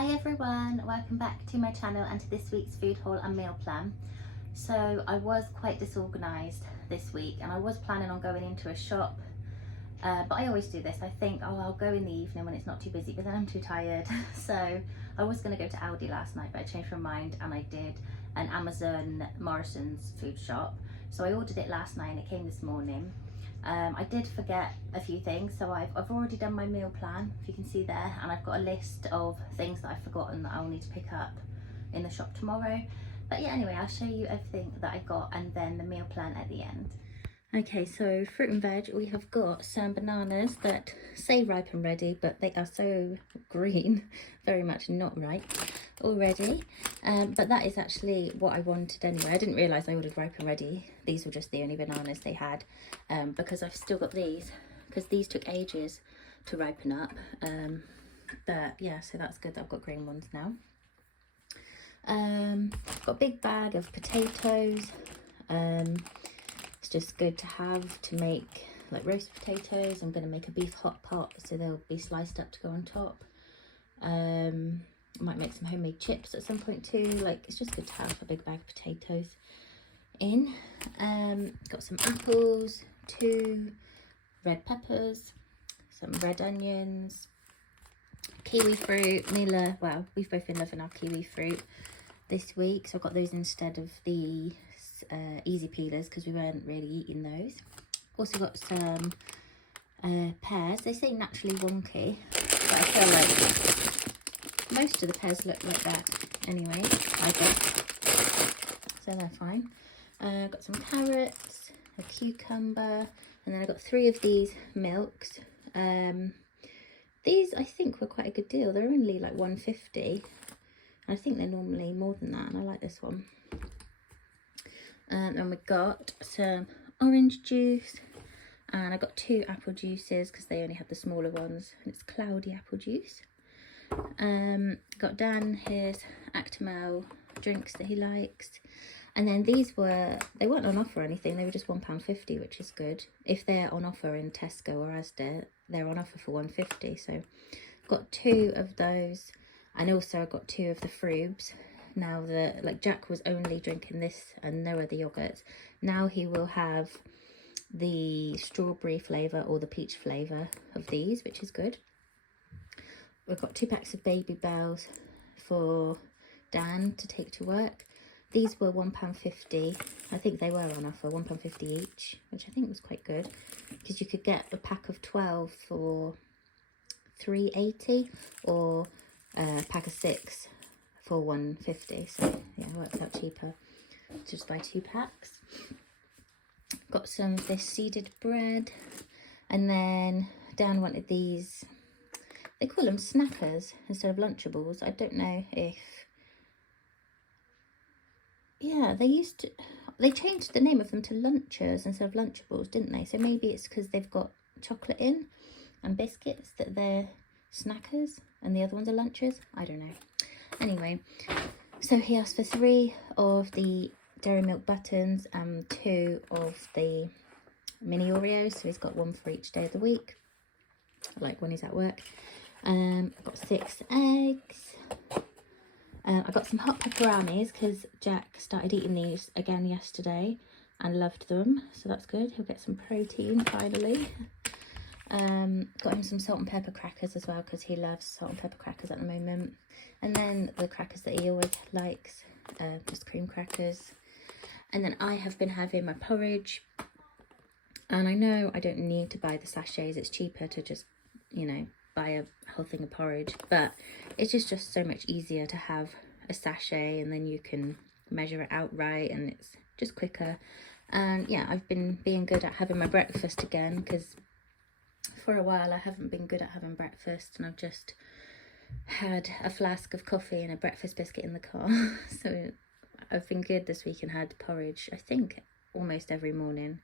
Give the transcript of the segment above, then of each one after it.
Hi everyone, welcome back to my channel and to this week's food haul and meal plan. So I was quite disorganised this week and I was planning on going into a shop, but I always do this. I think, oh, I'll go in the evening when it's not too busy, but then I'm too tired. So I was going to go to Aldi last night, but I changed my mind and I did an Amazon Morrisons food shop. So I ordered it last night and it came this morning. I did forget a few things, so I've already done my meal plan, if you can see there, and I've got a list of things that I've forgotten that I'll need to pick up in the shop tomorrow. But yeah, anyway, I'll show you everything that I got and then the meal plan at the end. Okay, so fruit and veg, we have got some bananas that say ripe and ready, but they are so green, very much not ripe already. But that is actually what I wanted anyway. I didn't realise I ordered ripe and ready. These were just the only bananas they had, because I've still got these, because these took ages to ripen up. But yeah, so that's good that I've got green ones now. Got a big bag of potatoes. It's just good to have to make like roast potatoes. I'm going to make a beef hot pot, so they'll be sliced up to go on top. I might make some homemade chips at some point too. Like, it's just good to have a big bag of potatoes in. Got some apples, 2 red peppers, some red onions, kiwi fruit. Mila, well, we've both been loving our kiwi fruit this week, so I've got those instead of the easy peelers because we weren't really eating those. Also got some pears. They say naturally wonky, but I feel like most of the pears look like that anyway, I guess, so they're fine. Got some carrots, a cucumber, and then I got 3 of these milks. These I think were quite a good deal. They're only like $1.50. I think they're normally more than that, and I like this one. And we got some orange juice, and I got 2 apple juices because they only had the smaller ones, and it's cloudy apple juice. Got Dan his Actimel drinks that he likes, and then these they weren't on offer or anything, they were just £1.50, which is good. If they're on offer in Tesco or Asda, they're on offer for £1.50, so got 2 of those. And also I got 2 of the Frubes. Now that, like, Jack was only drinking this and no other yogurts, now he will have the strawberry flavour or the peach flavour of these, which is good. We've got 2 packs of Baby Bells for Dan to take to work. These were £1.50. I think they were on offer, £1.50 each, which I think was quite good, because you could get a pack of 12 for £3.80 or a pack of 6 for £1.50. So yeah, it works out cheaper to just buy 2 packs. Got some of this seeded bread, and then Dan wanted these, they call them snackers instead of Lunchables. I don't know if, yeah, they changed the name of them to Lunchers instead of Lunchables, didn't they? So maybe it's because they've got chocolate in and biscuits that they're snackers and the other ones are Lunchers. I don't know. Anyway, so he asked for 3 of the Dairy Milk buttons and 2 of the mini Oreos, so he's got 1 for each day of the week, like when he's at work. I've got 6 eggs. I got some hot pepperonis because Jack started eating these again yesterday and loved them, so that's good. He'll get some protein finally. Got him some salt and pepper crackers as well because he loves salt and pepper crackers at the moment. And then the crackers that he always likes, just cream crackers. And then I have been having my porridge, and I know I don't need to buy the sachets, it's cheaper to just, you know, buy a whole thing of porridge, but it's just so much easier to have a sachet, and then you can measure it out right, and it's just quicker. And yeah, I've been being good at having my breakfast again, because for a while I haven't been good at having breakfast, and I've just had a flask of coffee and a breakfast biscuit in the car. So I've been good this week and had porridge, I think, almost every morning,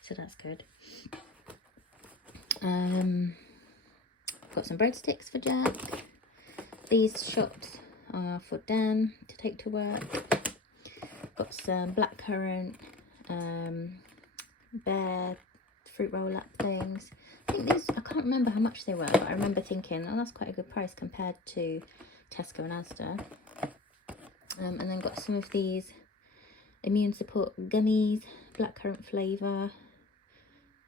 so that's good. Got some breadsticks for Jack. These shots are for Dan to take to work. Got some blackcurrant, bear fruit roll up things. I think these, I can't remember how much they were, but I remember thinking, oh, that's quite a good price compared to Tesco and Asda. And then got some of these immune support gummies, blackcurrant flavour.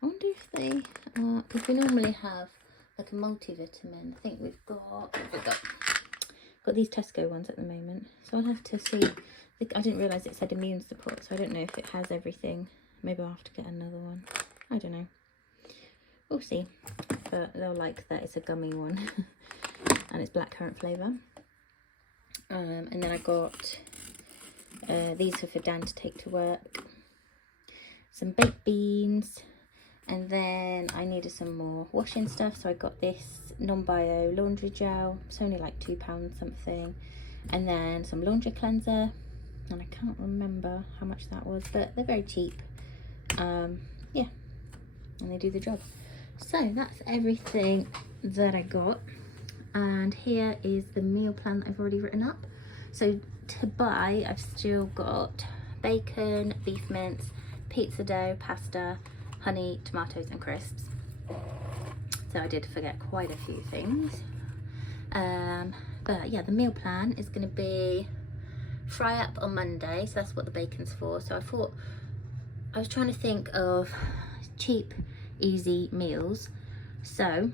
I wonder if they are, because we normally have like a multivitamin. I think we've got these Tesco ones at the moment. So I'll have to see. I didn't realise it said immune support, so I don't know if it has everything. Maybe I'll have to get another one. I don't know. We'll see. But they'll like that it's a gummy one. And it's blackcurrant flavour. And then I got these are for Dan to take to work. Some baked beans. And then I needed some more washing stuff. So I got this non-bio laundry gel. It's only like £2 something. And then some laundry cleanser. And I can't remember how much that was, but they're very cheap. Yeah, and they do the job. So that's everything that I got. And here is the meal plan that I've already written up. So to buy, I've still got bacon, beef mince, pizza dough, pasta, honey, tomatoes and crisps. So I did forget quite a few things. But yeah, the meal plan is going to be fry up on Monday. So that's what the bacon's for. So I was trying to think of cheap, easy meals. So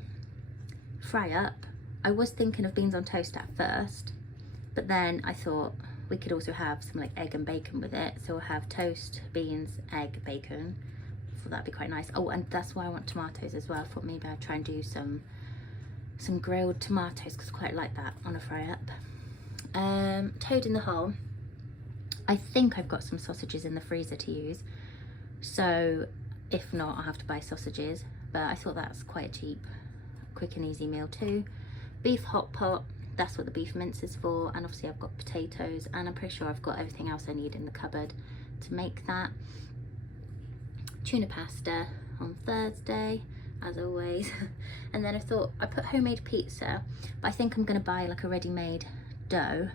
fry up. I was thinking of beans on toast at first, but then I thought we could also have some like egg and bacon with it. So we'll have toast, beans, egg, bacon. So that'd be quite nice. Oh, and that's why I want tomatoes as well. I thought maybe I'd try and do some grilled tomatoes because I quite like that on a fry up. Toad in the hole. I think I've got some sausages in the freezer to use. So if not, I'll have to buy sausages. But I thought that's quite a cheap, quick and easy meal too. Beef hot pot. That's what the beef mince is for. And obviously I've got potatoes. And I'm pretty sure I've got everything else I need in the cupboard to make that. Tuna pasta on Thursday, as always. And then I thought I put homemade pizza, but I think I'm going to buy like a ready-made dough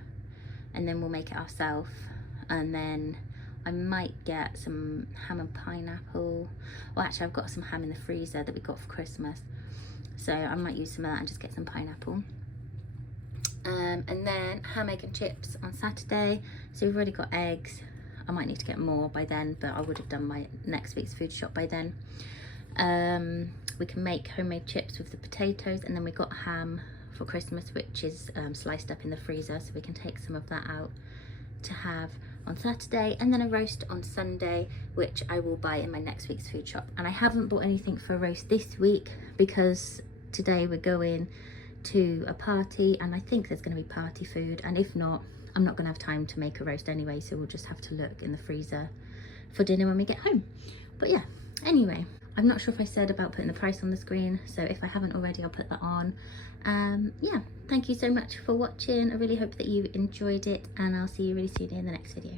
and then we'll make it ourselves. And then I might get some ham and pineapple. Well, actually I've got some ham in the freezer that we got for Christmas, so I might use some of that and just get some pineapple. And then ham, egg and chips on Saturday. So we've already got eggs. I might need to get more by then, but I would have done my next week's food shop by then. We can make homemade chips with the potatoes, and then we got ham for Christmas, which is sliced up in the freezer, so we can take some of that out to have on Saturday. And then a roast on Sunday, which I will buy in my next week's food shop. And I haven't bought anything for a roast this week because today we're going to a party and I think there's going to be party food, and if not, I'm not going to have time to make a roast anyway, so we'll just have to look in the freezer for dinner when we get home. But yeah, anyway, I'm not sure if I said about putting the price on the screen, so if I haven't already, I'll put that on. Yeah, thank you so much for watching. I really hope that you enjoyed it, and I'll see you really soon in the next video.